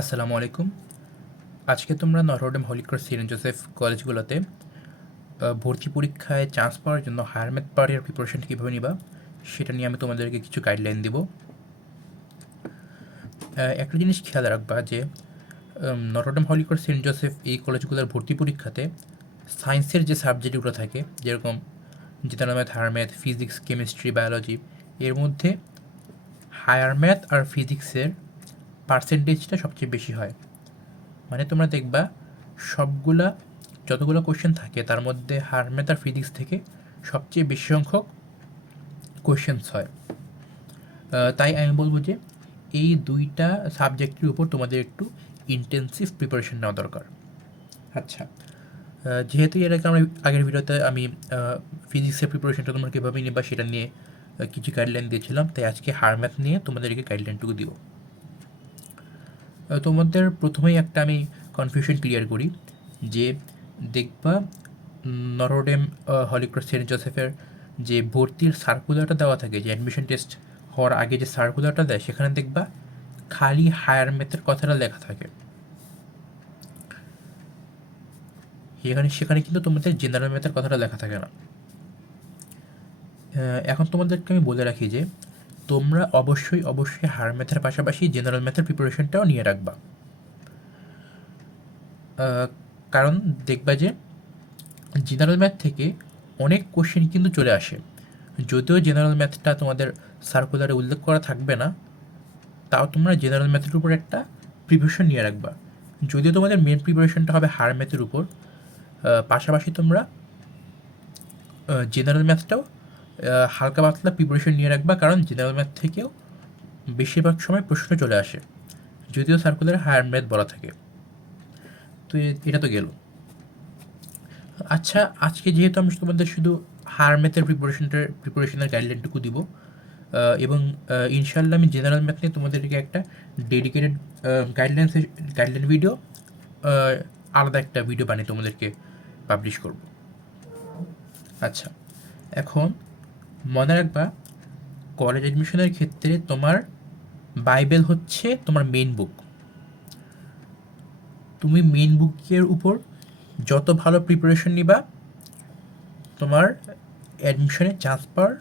আসসালামু আলাইকুম। আজকে তোমরা Notre Dame Holy Cross Saint Joseph কলেজগুলোতে ভর্তি পরীক্ষায় চান্স পাওয়ার জন্য হায়ার ম্যাথ পাওয়ার প্রিপারেশনটা কীভাবে নিবা সেটা নিয়ে আমি তোমাদেরকে কিছু গাইডলাইন দিব। একটা জিনিস খেয়াল রাখবা যে Notre Dame Holy Cross Saint Joseph এই কলেজগুলোর ভর্তি পরীক্ষাতে সায়েন্সের যে সাবজেক্টগুলো থাকে, যেরকম general math, higher math, physics, chemistry, biology, এর মধ্যে হায়ার ম্যাথ আর ফিজিক্সের পার্সেন্টেজটা সবচেয়ে বেশি হয়। মানে তোমরা দেখবা সবগুলা যতগুলো কোশ্চেন থাকে তার মধ্যে হায়ার ম্যাথ আর ফিজিক্স থেকে সবচেয়ে বেশি সংখ্যক কোশ্চেন্স হয়। তাই আমি বলবো যে এই দুইটা সাবজেক্টের উপর তোমাদের একটু ইন্টেন্সিভ প্রিপারেশন নেওয়া দরকার। আচ্ছা, যেহেতু এর আগে আমরা আগের ভিডিওতে আমি ফিজিক্সের প্রিপারেশনটা তোমরা কীভাবে নিবা সেটা নিয়ে কিছু গাইডলাইন দিয়েছিলাম, তাই আজকে হায়ার ম্যাথ নিয়ে তোমাদেরকে গাইডলাইনটুকু দিব। তোমাদের প্রথমেই একটা আমি কনফিউশন ক্লিয়ার করি যে দেখবা নটরডেম হলি ক্রস সেন্ট জোসেফের যে ভর্তির সার্কুলারটা দেওয়া থাকে, যে অ্যাডমিশন টেস্ট হওয়ার আগে যে সার্কুলারটা দেয়, সেখানে দেখবা খালি হায়ার ম্যাথের কথাটা লেখা থাকে। সেখানে কিন্তু তোমাদের জেনারেল ম্যাথের কথাটা লেখা থাকে না। এখন তোমাদেরকে আমি বলে রাখি যে তোমরা অবশ্যই হায়ার ম্যাথের পাশাপাশি জেনারেল ম্যাথের প্রিপারেশনটাও নিয়ে রাখবা। কারণ দেখবা যে জেনারেল ম্যাথ থেকে অনেক কোশ্চেন কিন্তু চলে আসে। যদিও জেনারেল ম্যাথটা তোমাদের সার্কুলারে উল্লেখ করা থাকবে না, তাও তোমরা জেনারেল ম্যাথের উপর একটা প্রিপারেশন নিয়ে রাখবা। যদিও তোমাদের মেন প্রিপারেশনটা হবে হায়ার ম্যাথের উপর, পাশাপাশি তোমরা জেনারেল ম্যাথটাও হালকা পাতলা প্রিপারেশন নিয়ে রাখবা, কারণ জেনারেল ম্যাথ থেকেও বেশিরভাগ সময় প্রশ্ন চলে আসে, যদিও সার্কুলারে হায়ার ম্যাথ বলা থাকে। তো এটা তো গেল। আচ্ছা, আজকে যেহেতু আমি তোমাদের শুধু হায়ার ম্যাথের প্রিপারেশনের গাইডলাইনটুকু দিব, এবং ইনশাল্লাহ আমি জেনারেল ম্যাথ নিয়ে তোমাদেরকে একটা ডেডিকেটেড গাইডলাইন ভিডিও, আলাদা একটা ভিডিও বানিয়ে তোমাদেরকে পাবলিশ করব। আচ্ছা, এখন মনে রাখবা কলেজ অ্যাডমিশনের ক্ষেত্রে তোমার বাইবেল হচ্ছে তোমার মেইন বুক। তুমি মেইন বুকের উপর যত ভালো প্রিপারেশন নিবা, তোমার অ্যাডমিশনে চান্স পাওয়ার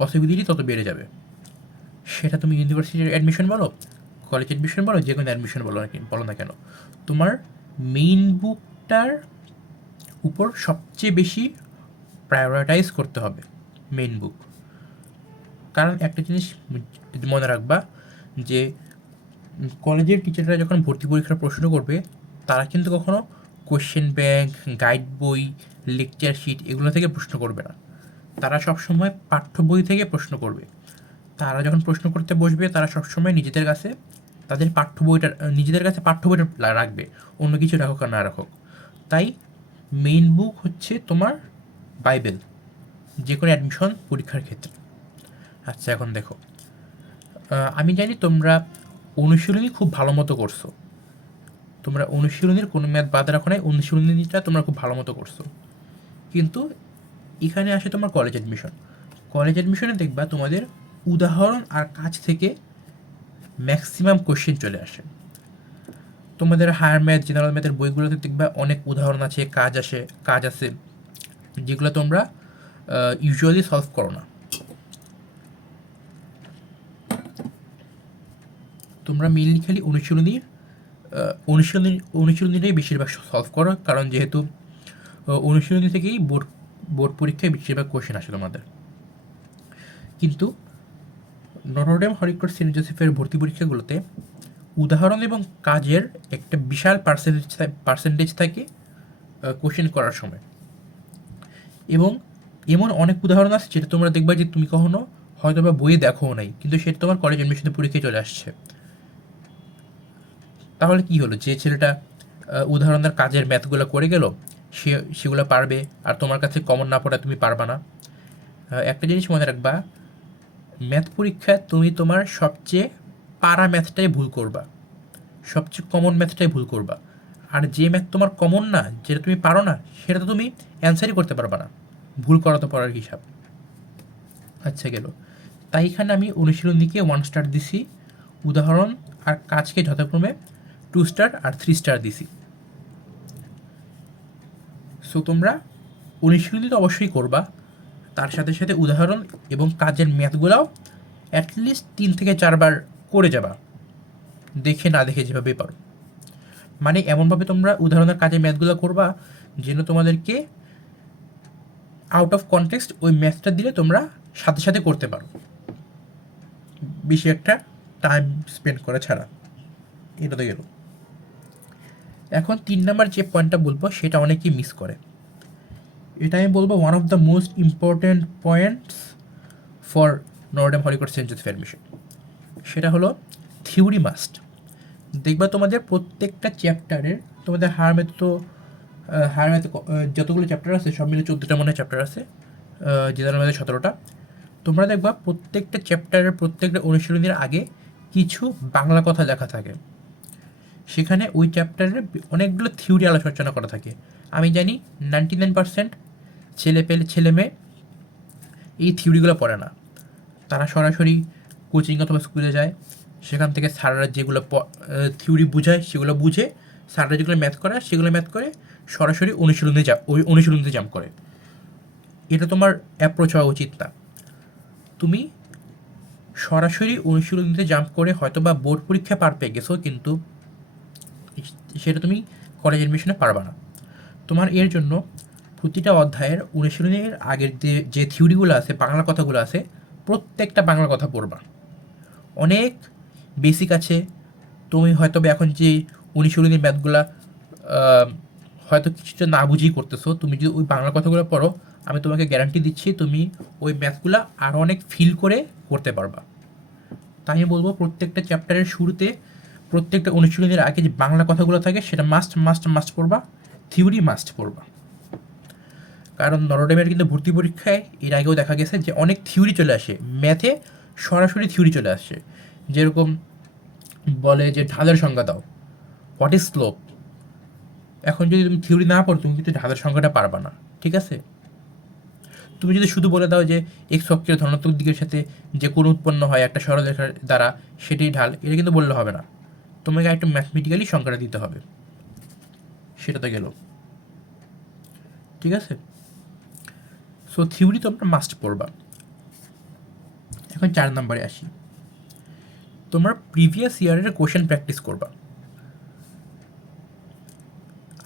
পসিবিলিটি তত বেড়ে যাবে। সেটা তুমি ইউনিভার্সিটির অ্যাডমিশন বলো, কলেজ অ্যাডমিশন বলো, যে কোনো অ্যাডমিশন বলো না কেন, তোমার মেইন বুকটার উপর সবচেয়ে বেশি প্রায়োরিটাইজ করতে হবে মেইন বুক। কারণ একটা জিনিস মনে রাখবা যে কলেজের টিচাররা যখন ভর্তি পরীক্ষার প্রশ্ন করবে, তারা কিন্তু কখনো কোশ্চেন ব্যাংক, গাইড বই, লেকচার শিট এগুলো থেকে প্রশ্ন করবে না। তারা সবসময় পাঠ্য বই থেকে প্রশ্ন করবে। তারা যখন প্রশ্ন করতে বসবে, তারা সবসময় নিজেদের কাছে পাঠ্য বইটা রাখবে, অন্য কিছু রাখুক আর না রাখুক। তাই মেইন বুক হচ্ছে তোমার বাইবেল যে কোনো অ্যাডমিশন পরীক্ষার ক্ষেত্রে। আচ্ছা, এখন দেখো, আমি জানি তোমরা অনুশীলনী খুব ভালো মতো করছো। তোমরা অনুশীলনীর কোনো ম্যাথ বাদ রাখো নাই, অনুশীলনীটা তোমরা খুব ভালো মতো করছো। কিন্তু এখানে আসে তোমার কলেজ অ্যাডমিশন। কলেজ অ্যাডমিশনে দেখবা তোমাদের উদাহরণ আর কাজ থেকে ম্যাক্সিমাম কোশ্চেন চলে আসে। তোমাদের হায়ার ম্যাথ, জেনারেল ম্যাথের বইগুলোতে দেখবা অনেক উদাহরণ আছে, কাজ আছে, যেগুলো তোমরা ইউজুয়ালি সলভ করো না। তোমরা মেইনলি খালি অনুশীলনীটাই বেশিরভাগ সলভ করো, কারণ যেহেতু অনুশীলনী থেকেই বোর্ড পরীক্ষায় বেশিরভাগ কোশ্চেন আসে তোমাদের। কিন্তু নটরডেম হলি ক্রস সেন্ট জোসেফের ভর্তি পরীক্ষাগুলোতে উদাহরণ এবং কাজের একটা বিশাল পার্সেন্টেজ থাকে কোশ্চেন করার সময়। এবং এমন অনেক উদাহরণ আছে যেটা তোমরা দেখবা যে তুমি কখনো হয়তো বা বইয়ে দেখোও নাই, কিন্তু সেটা তোমার কলেজ অ্যাডমিশনের পরীক্ষায় চলে আসছে। তাহলে কি হলো, যে ছেলেটা উদাহরণের কাজের ম্যাথগুলো করে গেল, সেগুলো পারবে, আর তোমার কাছে কমন না পড়া তুমি পারবা না। একটা জিনিস মনে রাখবা, ম্যাথ পরীক্ষায় তুমি তোমার সবচেয়ে পারা ম্যাথটাই ভুল করবা, সবচেয়ে কমন ম্যাথটাই ভুল করবা। আর যে ম্যাথ তোমার কমন না, যেটা তুমি পারো না, সেটা তো তুমি অ্যান্সারই করতে পারবা না, ভুল করা তো পড়ার হিসাব। আচ্ছা, গেল। তাই এখানে আমি অনুশীলনীকে 1 স্টার দিছি, উদাহরণ আর কাজকে যথাক্রমে 2 স্টার আর 3 স্টার দিছি। সো তোমরা অনুশীলনী তো অবশ্যই করবা, তার সাথে সাথে উদাহরণ এবং কাজের ম্যাথগুলাও অ্যাটলিস্ট 3 থেকে 4 বার করে যাবা, দেখে না দেখে যেভাবে পারো। মানে এমনভাবে তোমরা উদাহরণের কাজের ম্যাথগুলো করবা যেন তোমাদেরকে আউট অফ কনটেক্সট ওই ম্যাথটা দিলে তোমরা সাথে সাথে করতে পারো, বেশি একটা টাইম স্পেন্ড করা ছাড়া। এটা তো গেল। এখন 3 নাম্বার যে পয়েন্টটা বলবো সেটা অনেকেই মিস করে। এটা আমি বলবো one of the most important points for Notre Dame Holy Cross Saint Joseph admission. সেটা হলো থিওরি মাস্ট। দেখবা তোমাদের প্রত্যেকটা চ্যাপ্টারের, তোমাদের হায়ার ম্যাথে যতগুলো চ্যাপ্টার আছে সব মিলে 14টা মনে চ্যাপ্টার আছে, জেনারেল ম্যাথে 17টা। তোমরা দেখবা প্রত্যেকটা চ্যাপ্টারের প্রত্যেকটা অনুশীলনীর আগে কিছু বাংলা কথা লেখা থাকে। সেখানে ওই চ্যাপ্টারের অনেকগুলো থিওরি আলোচনা করা থাকে। আমি জানি 99% ছেলে মেয়ে এই থিওরিগুলো পড়ে না। তারা সরাসরি কোচিং অথবা স্কুলে যায়, সেখান থেকে স্যাররা যেগুলো থিওরি বুঝায় সেগুলো বুঝে, স্যাররা যেগুলো ম্যাথ করে সেগুলো ম্যাথ করে সরাসরি অনুশীলনীতে জাম্প করে। এটা তোমার অ্যাপ্রোচ হওয়া উচিত না। তুমি সরাসরি অনুশীলনীতে জাম্প করে হয়তো বা বোর্ড পরীক্ষা পার পেয়ে গেছো, কিন্তু সেটা তুমি কলেজ অ্যাডমিশনে পারবা না। তোমার এর জন্য প্রতিটা অধ্যায়ের অনুশীলনীর আগের যে থিওরিগুলো আছে, বাংলা কথাগুলো আছে, প্রত্যেকটা বাংলা কথা পড়বা। অনেক বেসিক আছে। তুমি হয়তো এখন যে অনুশীলনী ম্যাথগুলা হয়তো কিছুটা না বুঝেই করতেছো, তুমি যদি ওই বাংলা কথাগুলো পড়ো, আমি তোমাকে গ্যারান্টি দিচ্ছি তুমি ওই ম্যাথগুলো আরও অনেক ফিল করে করতে পারবা। তাই আমি বলবো প্রত্যেকটা চ্যাপ্টারের শুরুতে, প্রত্যেকটা অনুশীলনীর আগে যে বাংলা কথাগুলো থাকে সেটা মাস্ট পড়বা, থিওরি মাস্ট পড়বা। কারণ নটরডেমের কিন্তু ভর্তি পরীক্ষায় এর আগেও দেখা গেছে যে অনেক থিওরি চলে আসে, ম্যাথে সরাসরি থিওরি চলে আসে। যেরকম বলে যে ঢালের সংজ্ঞা দাও, হোয়াট ইজ স্লোপ। এখন যদি তুমি থিওরি না পড়ো, তুমি কিন্তু ঢালের সংখ্যাটা পারবা না, ঠিক আছে? তুমি যদি শুধু বলে দাও যে এক্স অক্ষের ধনাত্মক দিকের সাথে যে কোন উৎপন্ন হয় একটা সরলরেখার দ্বারা, সেটাই ঢাল, এটা কিন্তু বললে হবে না। তোমাকে একটু ম্যাথমেটিক্যালি সংখ্যাটা দিতে হবে। সেটা তো গেল, ঠিক আছে? সো থিওরি তোমরা মাস্ট পড়বা। এখন 4 নম্বরে আসি। তোমরা প্রিভিয়াস ইয়ারের কোশ্চেন প্র্যাকটিস করবা।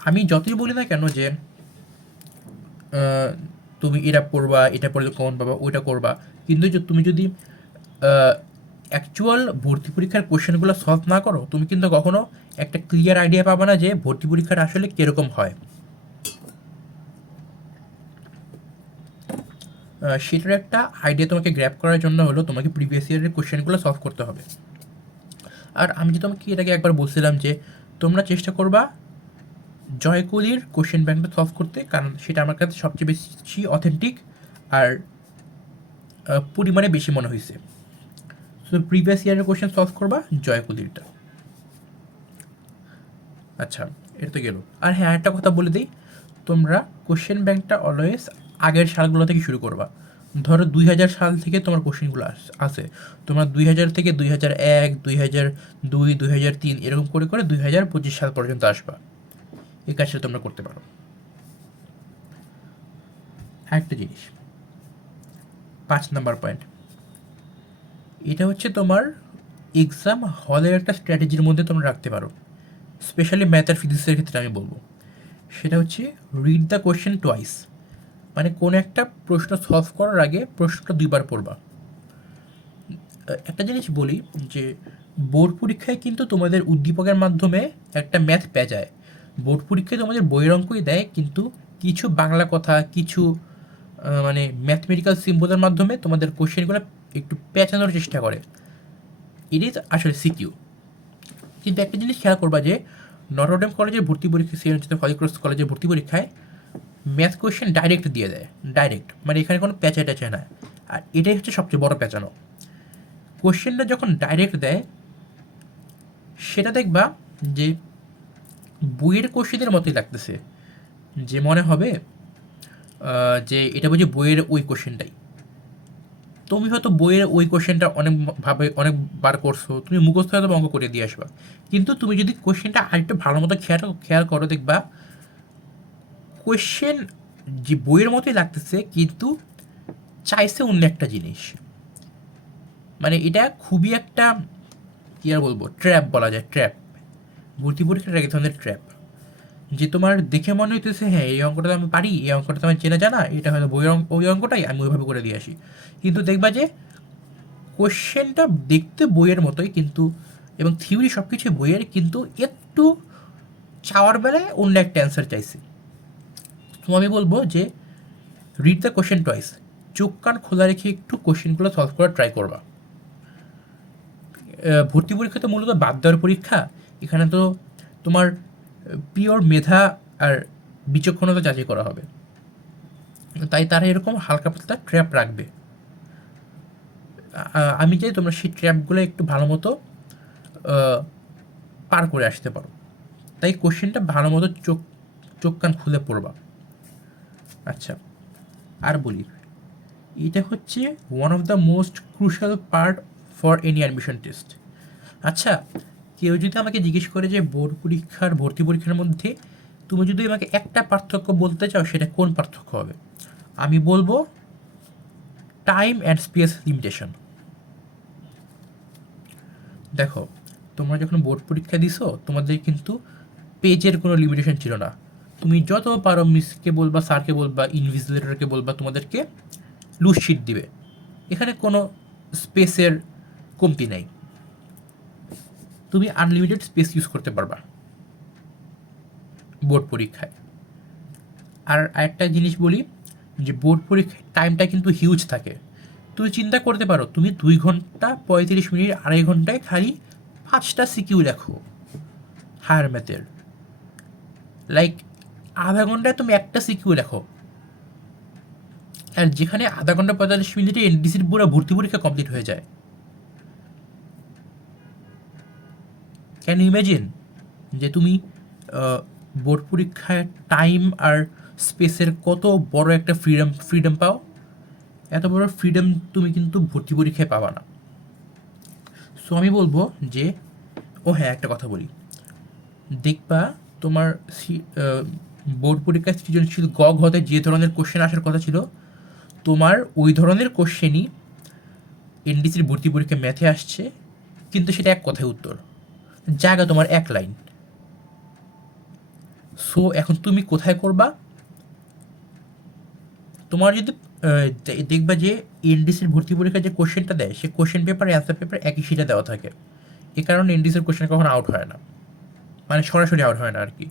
আমি যতই বলি না কেন যে তুমি এটা পড়বা, এটা পড়লে কমন পাবা, ওইটা করবা, কিন্তু তুমি যদি অ্যাকচুয়াল ভর্তি পরীক্ষার কোশ্চেনগুলো সলভ না করো, তুমি কিন্তু কখনো একটা ক্লিয়ার আইডিয়া পাবা না যে ভর্তি পরীক্ষাটা আসলে কীরকম হয়। সেটার একটা আইডিয়া তোমাকে গ্র্যাব করার জন্য হলো তোমাকে প্রিভিয়াস ইয়ারের কোশ্চেনগুলো সলভ করতে হবে। আর আমি যে তোমাকে এটাকে একবার বলছিলাম যে তোমরা চেষ্টা করবা জয়কলির কোশ্চেন ব্যাংকটা সলভ করতে, কারণ সেটা আমার কাছে সবচেয়ে বেশি অথেন্টিক আর পরিমাণে বেশি মনে হয়েছে। তো প্রিভিয়াস ইয়ারের কোশ্চেন সলভ করবা জয়কলিরটা। আচ্ছা, এটা তো গেল। আর হ্যাঁ, একটা কথা বলে দিই, তোমরা কোশ্চেন ব্যাংকটা অলওয়েজ আগের সালগুলো থেকে শুরু করবা। ধরো 2000 সাল থেকে তোমার কোশ্চেনগুলো আছে, তোমরা 2000 থেকে 2001, 2002, 2003 এরকম করে করে 2025 সাল পর্যন্ত আসবা। এই কাজটা তোমরা করতে পারো। আরেকটা জিনিস, 5 নাম্বার পয়েন্ট, এটা হচ্ছে তোমার এক্সাম হলের একটা স্ট্র্যাটেজির মধ্যে তোমরা রাখতে পারো। স্পেশালি ম্যাথ আর ফিজিক্সের ক্ষেত্রে আমি বলবো, সেটা হচ্ছে রিড দ্য কোয়েশ্চেন টোয়াইস। মানে কোনো একটা প্রশ্ন সলভ করার আগে প্রশ্নটা 2বার পড়বা। একটা জিনিস বলি যে বোর্ড পরীক্ষায় কিন্তু তোমাদের উদ্দীপকের মাধ্যমে একটা ম্যাথ পেঁচায়। বোর্ড পরীক্ষায় তোমাদের বইয়ের অঙ্কই দেয়, কিন্তু কিছু বাংলা কথা, কিছু মানে ম্যাথমেটিক্যাল সিম্বলের মাধ্যমে তোমাদের কোশ্চেনগুলো একটু পেঁচানোর চেষ্টা করে। এটাই আসলে সিকিউ। কিন্তু একটা জিনিস খেয়াল করবা যে নটরডেম কলেজের ভর্তি পরীক্ষা, সেন্ট জোসেফ হলি ক্রস কলেজের ভর্তি পরীক্ষায় ম্যাথ কোয়েশ্চেন ডাইরেক্ট দিয়ে দেয়, ডাইরেক্ট, মানে এখানে কোনো প্যাঁচায় ট্যাচায় না। আর এটাই হচ্ছে সবচেয়ে বড় প্যাঁচানো। কোয়েশ্চেনটা যখন ডাইরেক্ট দেয়, সেটা দেখবা যে বইয়ের কোশ্চেনের মতোই লাগতেছে, যে মনে হবে যে এটা বুঝি বইয়ের ওই কোশ্চেনটাই। তুমি হয়তো বইয়ের ওই কোশ্চেনটা অনেকবার করছো, তুমি মুখস্থ হয়তো অঙ্ক করে দিয়ে আসবা, কিন্তু তুমি যদি কোশ্চেনটা আরেকটু ভালো মতো খেয়াল করো, দেখবা কোশ্চেন যে বইয়ের মতোই লাগতেছে, কিন্তু চাইছে অন্য একটা জিনিস। মানে এটা খুবই একটা, কী আর বলবো, ট্র্যাপ বলা যায়, ট্র্যাপ। ভর্তি পরীক্ষাটা এক ধরনের ট্র্যাপ, যে তোমার দেখে মনে হইতেছে হ্যাঁ এই অঙ্কটা তো আমি পারি, এই অঙ্কটা তো আমার চেনা জানা, এটা হয়তো বইয়ের ওই অঙ্কটাই আমি ওইভাবে করে দিয়ে আসি, কিন্তু দেখবা যে কোশ্চেনটা দেখতে বইয়ের মতোই, কিন্তু এবং থিওরি সব কিছুই বইয়ের, কিন্তু একটু চাওয়ার বেলায় অন্য একটা অ্যান্সার চাইছে। তো আমি বলবো যে রিড দ্য কোশ্চেন টয়েস, চোখ কান খোলা রেখে একটু কোশ্চেনগুলো সলভ করার ট্রাই করবা। ভর্তি পরীক্ষা তো মূলত বাদ দেওয়ার পরীক্ষা, এখানে তো তোমার পিওর মেধা আর বিচক্ষণতা যাচাই করা হবে, তাই তারা এরকম হালকা পাতলা ট্র্যাপ রাখবে। আমি চাই তোমরা সেই ট্র্যাপগুলো একটু ভালো মতো পার করে আসতে পারো, তাই কোশ্চেনটা ভালো মতো চোখ কান খুলে পড়বা। আচ্ছা, আর বলি, এটা হচ্ছে one of the most crucial part for any admission test. আচ্ছা, কেউ যদি আমাকে জিজ্ঞেস করে যে বোর্ড পরীক্ষার ভর্তি পরীক্ষার মধ্যে তুমি যদি আমাকে একটা পার্থক্য বলতে চাও, সেটা কোন পার্থক্য হবে, আমি বলবো টাইম অ্যান্ড স্পেস লিমিটেশন। দেখো, তোমরা যখন বোর্ড পরীক্ষা দিছো, তোমাদের কিন্তু পেজের কোনো লিমিটেশন ছিল না, তুমি যত পারো মিসকে বলবা, স্যারকে বলবা, ইনভিজিলেটরকে বলবা, তোমাদেরকে লুজ শিট দিবে, এখানে কোনো স্পেসের কমতি নাই, তুমি আনলিমিটেড স্পেস ইউজ করতে পারবা বোর্ড পরীক্ষায়। আর আরেকটা জিনিস বলি, যে বোর্ড পরীক্ষায় টাইমটা কিন্তু হিউজ থাকে। তুমি চিন্তা করতে পারো, তুমি 2 ঘন্টা 35 মিনিট, 2.5 ঘন্টায় খালি 5টা সিকিউ লেখো হায়ার ম্যাথের, লাইক আধা ঘন্টায় তুমি একটা সিকিউ লেখো, আর যেখানে আধা ঘন্টা 45 মিনিটে এনডিসির পুরো ভর্তি পরীক্ষা কমপ্লিট হয়ে যায়। ক্যান ইউ ইমাজিন যে তুমি বোর্ড পরীক্ষায় টাইম আর স্পেসের কত বড় একটা ফ্রিডম পাও? এত বড় ফ্রিডম তুমি কিন্তু ভর্তি পরীক্ষায় পাবা না। সো আমি বলবো যে, ও হ্যাঁ, একটা কথা বলি, দেখবা তোমার বোর্ড পরীক্ষায় সৃজনশীল ঘতে যে ধরনের কোশ্চেন আসার কথা ছিল, তোমার ওই ধরনের কোশ্চেনই এনডিসির ভর্তি পরীক্ষায় ম্যাথে আসছে, কিন্তু সেটা এক কথায় উত্তর, জায়গা তোমার 1 লাইন। সো এখন তুমি কোথায় করবা? তোমার যদি দেখবা যে এনডিসির ভর্তি পরীক্ষায় যে কোশ্চেনটা দেয়, সে কোশ্চেন পেপার অ্যান্সার পেপার একই শিটে দেওয়া থাকে, এ কারণে এনডিসির কোশ্চেন কখনো আউট হয় না, মানে সরাসরি আউট হয় না আর কি।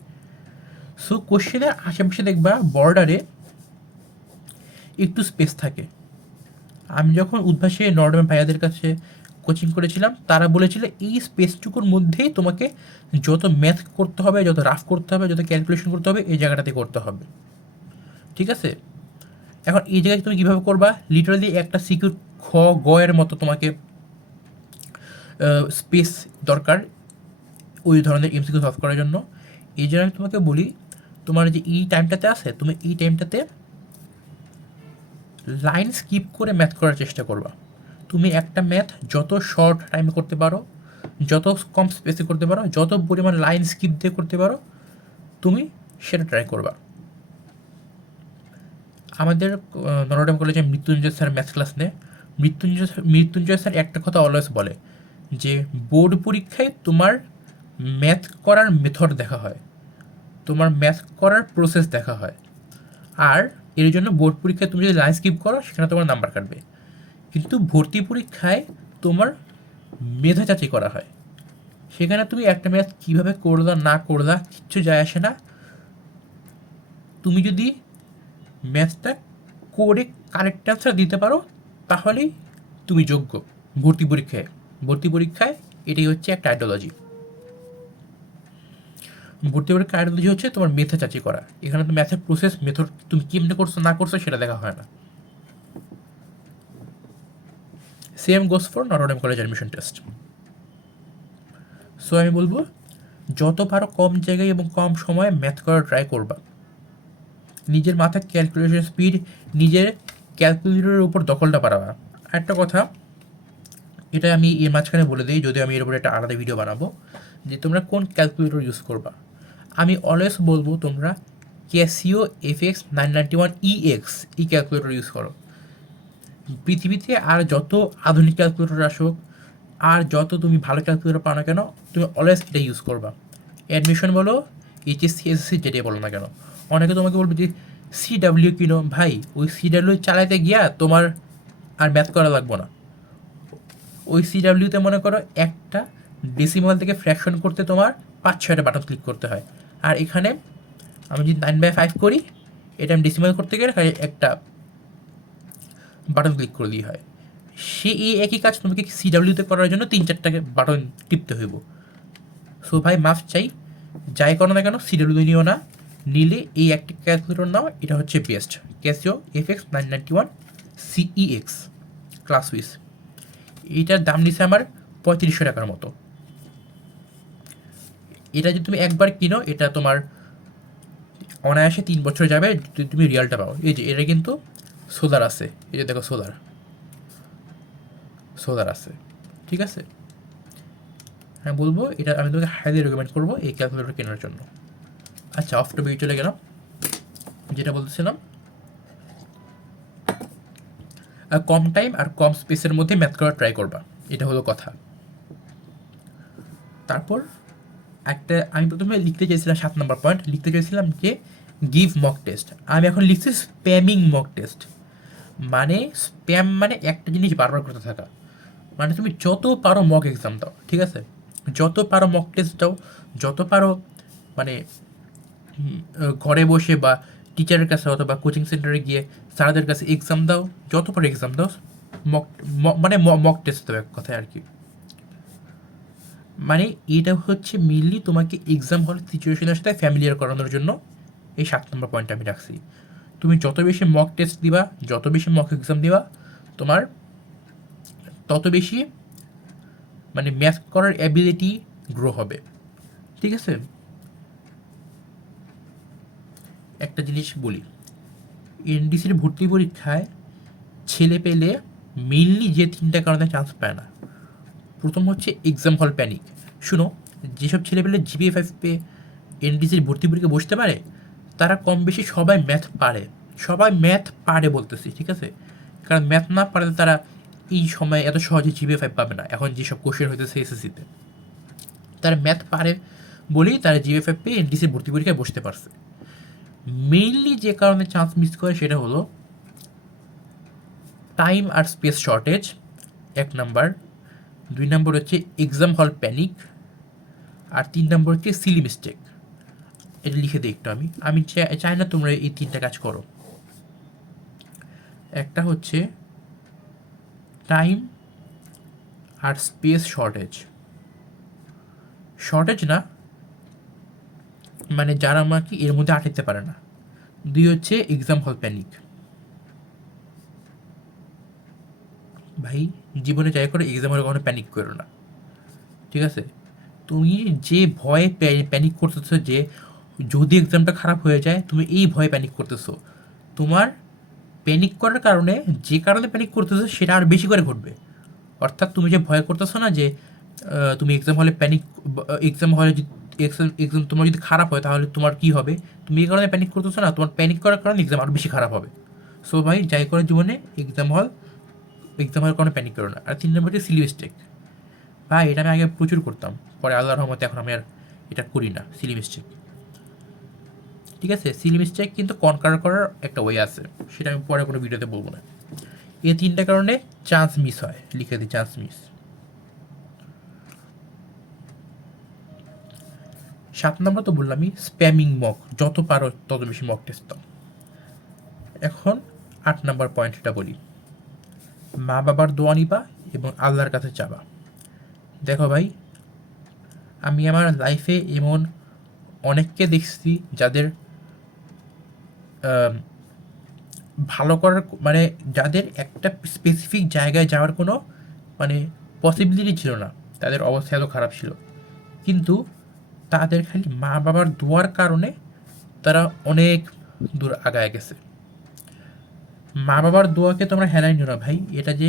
সো কোশ্চেনের আশেপাশে দেখবা বর্ডারে একটু স্পেস থাকে। আমি যখন উদ্ভাসে নর্ডম্যান ভাইয়াদের কাছে কোচিং করেছিলাম, তারা বলেছিল এই স্পেসটুকুর মধ্যেই তোমাকে যত ম্যাথ করতে হবে, যত রাফ করতে হবে, যত ক্যালকুলেশন করতে হবে, এই জায়গাটাতে করতে হবে, ঠিক আছে? এখন এই জায়গায় তুমি কীভাবে করবা? লিটারালি একটা সিকিউর গ এর মতো তোমাকে স্পেস দরকার ওই ধরনের এমসিকিউ সলভ করার জন্য। এই জন্য আমি তোমাকে বলি, তোমার যে এই টাইমটাতে আছে, তুমি এই টাইমটাতে লাইন স্কিপ করে ম্যাথ করার চেষ্টা করবা। তুমি একটা ম্যাথ যত শর্ট টাইমে করতে পারো, যত কম স্পেসে করতে পারো, যত পরিমাণ লাইন স্কিপ দিয়ে করতে পারো, তুমি সেটা ট্রাই করবা। আমাদের নটরডেম কলেজে মৃত্যুঞ্জয় স্যার ম্যাথ ক্লাস নেয়। মৃত্যুঞ্জয় স্যার একটা কথা অলওয়েজ বলে, যে বোর্ড পরীক্ষায় তোমার ম্যাথ করার মেথড দেখা হয়, তোমার ম্যাথ করার প্রসেস দেখা হয়, আর এর জন্য বোর্ড পরীক্ষায় তুমি যদি লাইন স্কিপ করো, সেখানে তোমার নাম্বার কাটবে, কিন্তু ভর্তি পরীক্ষায় তোমার মেধা যাচাই করা হয়, সেখানে তুমি একটা ম্যাথ কীভাবে করলা না করলা কিচ্ছু যায় আসে না। তুমি যদি ম্যাথটা করে কারেক্ট অ্যান্সার দিতে পারো, তাহলেই তুমি যোগ্য ভর্তি পরীক্ষায়। ভর্তি পরীক্ষায় এটাই হচ্ছে একটা আইডিওলজি। ভর্তি পরীক্ষার আইডিওলজি হচ্ছে তোমার মেথা যাচাই করা, এখানে তো ম্যাথের প্রসেস মেথড তুমি কেমনে করছো না করছো সেটা দেখা হয় না। Same goes for Notre Dame college admission test. So আমি বলবো, যত পারো কম জায়গায় এবং কম সময়ে ম্যাথ করার ট্রাই করবা। নিজের মাথায় ক্যালকুলেশন স্পিড, নিজের ক্যালকুলেটরের উপর দখলটা বাড়াবা। একটা কথা, এটা আমি এর মাঝখানে বলে দিই, যদি আমি এর উপরে একটা আলাদা ভিডিও বানাবো, যে তোমরা কোন ক্যালকুলেটর ইউজ করবা। আমি অলওয়েজ বলবো তোমরা ক্যাসিও FX991EX এই ক্যালকুলেটর ইউজ করো। পৃথিবীতে আর যত আধুনিক ক্যালকুলেটর আসুক, আর যত তুমি ভালো ক্যালকুলেটর পাও না কেন, তুমি অলওয়েজ এটা ইউজ করবা। অ্যাডমিশন বলো, HSC SSC যেটাই বলো না কেন। অনেকে তোমাকে বলবে যে CW কিনো, ভাই ওই CW চালাতে গিয়া তোমার আর ম্যাথ করা লাগবে না। ওই CWতে মনে করো একটা ডেসিমাল থেকে ফ্র্যাকশন করতে তোমার 5-6টা বাটন ক্লিক করতে হয়। আর এখানে আমি যদি 9/5 করি, এটা আমি ডেসিমাল করতে গেলে খালি একটা বাটন ক্লিক করে দিয়ে হয়। সে এই একই কাজ তোমাকে CWতে করার জন্য 3-4টা বাটন টিপতে হইব। সো ভাই মাফ চাই, যাই করো না কেন CW নিও না, নিলে এই একটা ক্যালকুলেটর নাও, এটা হচ্ছে বেস্ট, ক্যাসিও FX991CEX ক্লাস উইস। এইটার দাম নিছে আমার 3500 টাকার মতো। এটা যদি তুমি একবার কিনো, এটা তোমার অনায়াসে 3 বছর যাবে যদি তুমি রিয়ালটা পাও। এই যে এটা কিন্তু সোলার আছে, এই যে দেখো সোলার সোলার আছে, ঠিক আছে। হ্যাঁ বলবো, এটা আমি তোমাকে হাইলি রেকমেন্ড করবো এই ক্যালকুলেটর কেনার জন্য। আচ্ছা, অফ টপিকে চলে গেলাম, যেটা বলতেছিলাম কম টাইম আর কম স্পেসের মধ্যে ম্যাথ করা ট্রাই করবা, এটা হলো কথা। তারপর একটা আমি প্রথমে লিখতে চাইছিলাম 7 নম্বর পয়েন্ট, লিখতে চাইছিলাম যে গিভ মক টেস্ট। আমি এখন লিখছি স্প্যামিং মক টেস্ট। মানে স্প্যাম মানে একটা জিনিস বারবার করতে থাকা। মানে তুমি যত পারো মক এক্সাম দাও, ঠিক আছে, যত পারো মক টেস্ট দাও, যত পারো মানে ঘরে বসে বা টিচারের কাছে অথবা কোচিং সেন্টারে গিয়ে স্যারদের কাছে এক্সাম দাও, যত পারো এক্সাম দাও, মক মানে মক টেস্ট দেবে এক কথায় আর কি। মানে এটা হচ্ছে মেনলি তোমাকে এক্সাম হল সিচুয়েশনের সাথে ফ্যামিলিয়ার করানোর জন্য এই 7 নম্বর পয়েন্ট আমি রাখছি। তুমি যত বেশি মক টেস্ট দিবা, যত বেশি মক এক্সাম দিবা, তোমার তত বেশি মানে ম্যাথ করার অ্যাবিলিটি গ্রো হবে, ঠিক আছে। একটা জিনিস বলি, এনডিসির ভর্তি পরীক্ষায় ছেলে পেলে মেনলি যে 3টা কারণে চান্স পায় না। প্রথম হচ্ছে এক্সাম হল প্যানিক। শুনো, যেসব ছেলে পেলে GPA 5 পেয়ে এনডিসির ভর্তি পরীক্ষা বসতে পারে, তারা কম বেশি সবাই ম্যাথ পারে। সবাই ম্যাথ পারে বলতেছি, ঠিক আছে। কারণ ম্যাথ না পারলে তারা এই সময় এত সহজে GPA 5 পাবে না। এখন যেসব কোশ্চেন হইতেছে SSCতে, তারা ম্যাথ পারে বলেই তারা GPA 5 পেয়ে এনডিসির ভর্তি পরীক্ষায় বসতে পারছে। মেইনলি যে কারণে চান্স মিস করে সেটা হলো টাইম আর স্পেস শর্টেজ, 1 নাম্বার। 2 নাম্বার হচ্ছে এক্সাম হল প্যানিক, আর 3 নাম্বার হচ্ছে সিলি মিস্টেক। এটা লিখে দিই একটু, আমি চাই না তোমরা এই 3টা কাজ করো। একটা হচ্ছে টাইম আর স্পেস শর্টেজ, শর্টেজ না মানে যারা আমাকে এর মধ্যে আটকাতে পারে না। 2 হচ্ছে এক্সাম হল প্যানিক। ভাই জীবনে যাই করে এক্সাম হলে কখনো প্যানিক করো না, ঠিক আছে। তুমি যে ভয়ে প্যানিক করতেছো, যে যদি এক্সামটা খারাপ হয়ে যায়, তুমি এই ভয়ে প্যানিক করতেছো। তোমার প্যানিক করার কারণে, যে কারণে প্যানিক করতেছো সেটা আর বেশি করে ঘটবে। অর্থাৎ তুমি যে ভয় করতেছো না যে তুমি এক্সাম হলে প্যানিক, এক্সাম হলে এক্সাম তোমার যদি খারাপ হয় তাহলে তোমার কী হবে, তুমি এই কারণে প্যানিক করতেছো না, তোমার প্যানিক করার কারণে এক্সাম আরও বেশি খারাপ হবে। সো ভাই যাই করে জীবনে এক্সাম হল কোনো প্যানিক করো না। আর 3 নম্বর হচ্ছে সিলি মিস্টেক। ভাই এটা আমি আগে প্রচুর করতাম, পরে আল্লাহর রহমতে এখন আমি আর এটা করি না সিলি মিস্টেক, ঠিক আছে। সিলি মিস্টেক কিন্তু কনকার করার একটা ওয়ে আছে, সেটা আমি পরে কোনো ভিডিওতে বলবো না। এই 3টা কারণে চান্স মিস হয়, লিখে দিই চান্স মিস। 7 নম্বর তো বললামই, স্প্যামিং মক, যত পারো তত বেশি মক টেস্ট দাও। এখন 8 নম্বর পয়েন্টটা বলি, মা বাবার দোয়া নিবা এবং আল্লাহর কাছে চাবা। দেখো ভাই, আমি আমার লাইফে এমন অনেককে দেখছি যাদের ভালো করার মানে যাদের একটা স্পেসিফিক জায়গায় যাওয়ার কোনো মানে পসিবিলিটি ছিল না, তাদের অবস্থা এত খারাপ ছিল, কিন্তু তাদের খালি মা বাবার দোয়ার কারণে তারা অনেক দূর আগায় গেছে। মা বাবার দোয়াকে তোমরা হেরাই নিও না ভাই। এটা যে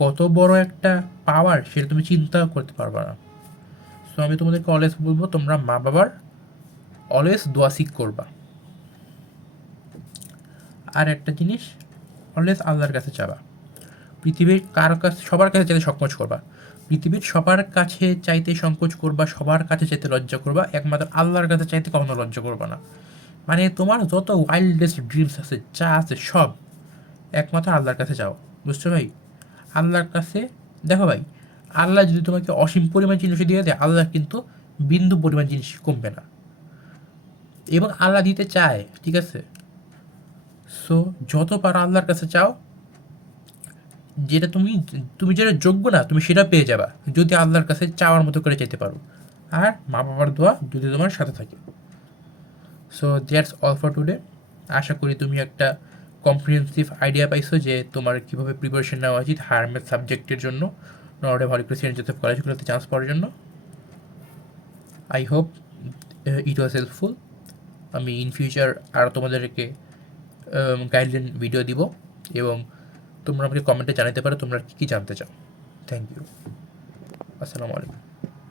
কত বড় একটা পাওয়ার সেটা তুমি চিন্তাও করতে পারবে না। সো আমি তোমাদেরকে অলওয়েজ বলবো, তোমরা মা বাবার অলওয়েজ দোয়া সিক করবা। আর একটা জিনিস, অলওয়েজ আল্লাহর কাছে চাবা। পৃথিবীর কারো কাছে, সবার কাছে চাইতে সংকোচ করবা, পৃথিবীর সবার কাছে চাইতে সংকোচ করবা, সবার কাছে চাইতে লজ্জা করবা, একমাত্র আল্লাহর কাছে চাইতে কখনো লজ্জা করবা না। মানে তোমার যত ওয়াইল্ডেস্ট ড্রিমস আছে, যা আছে সব একমাত্র আল্লাহর কাছে যাও। বুঝছো ভাই? আল্লাহর কাছে দেখো ভাই, আল্লাহ যদি তোমাকে অসীম পরিমাণ জিনিস দিয়ে দেয়, আল্লাহ কিন্তু বিন্দু পরিমাণ জিনিস কমবে না, এবং আল্লাহ দিতে চায়, ঠিক আছে? সো যত পারো আল্লাহর কাছে চাও, যেটা তুমি তুমি যেটা যোগ্য না তুমি সেটা পেয়ে যাবা যদি আল্লাহর কাছে চাওয়ার মতো করে চাইতে পারো, আর মা বাবার দোয়া যদি তোমার সাথে থাকে। So that's all for today. আশা করি তুমি একটা কম্প্রিহেন্সিভ আইডিয়া পাইছো যে তোমার কীভাবে প্রিপারেশন নেওয়া উচিত হায়ার ম্যাথ সাবজেক্টের জন্য, নর্ডে হলিক্রস সেন্ট জোসেফ কলেজগুলোতে চান্স পাওয়ার জন্য। I hope it was helpful. আমি ইন ফিউচার আরও তোমাদেরকে গাইডলাইন ভিডিও দিব, এবং তোমরা আমাকে কমেন্টে জানাতে পারো তোমরা কী কী জানতে চাও। Thank you. আসসালামু আলাইকুম।